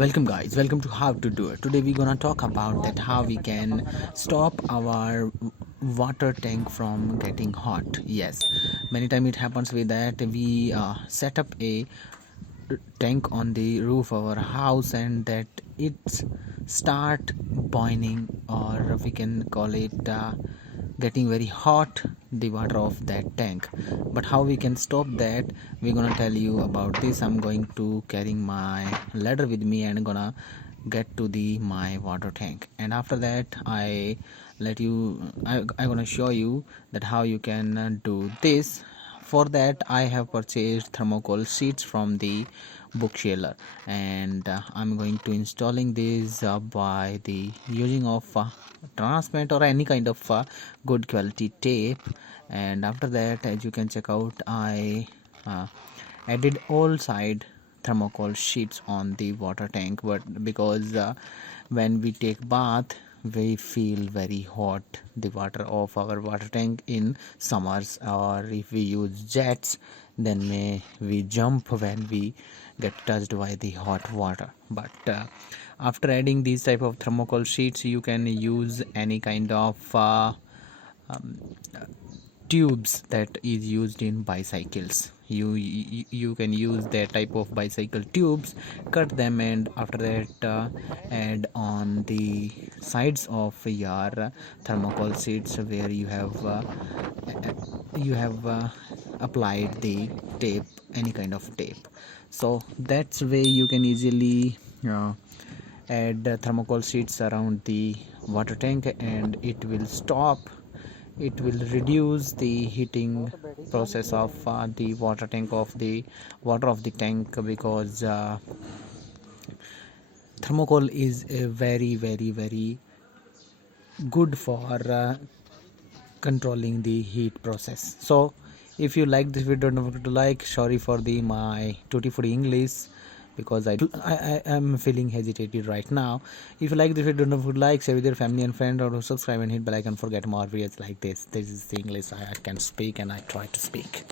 Welcome guys, welcome to How to Do It. Today we're gonna talk about that how we can stop our water tank from getting hot. Yes, many time it happens with that we set up a tank on the roof of our house and that it's start boiling, or we can call it getting very hot, the water of that tank. But how we can stop that, we're gonna tell you about this. I'm going to carrying my ladder with me and gonna get to the my water tank, and after that I gonna show you that how you can do this. For that I have purchased thermocol sheets from the bookshelf, and I'm going to installing this by the using of transparent or any kind of good quality tape. And after that, as you can check out, I added all side thermocol sheets on the water tank, but because when we take bath we feel very hot the water of our water tank in summers, or if we use jets then may we jump when we get touched by the hot water. But after adding these type of thermocol sheets, you can use any kind of um, tubes that is used in bicycles. You can use that type of bicycle tubes, cut them, and after that add on the sides of your thermocol sheets where you have applied the tape, any kind of tape. So that's way you can easily add thermocol sheets around the water tank, and it will reduce the heating process of the water tank of the water of the tank, because thermocol is a very good for controlling the heat process. So if you like this video, don't forget to like. Sorry for the my tutti frutti English, because I am feeling hesitated right now. If you like this video, don't forget to like, share with your family and friend, or subscribe and hit bell icon for get more videos like this. This is the English I can speak and I try to speak.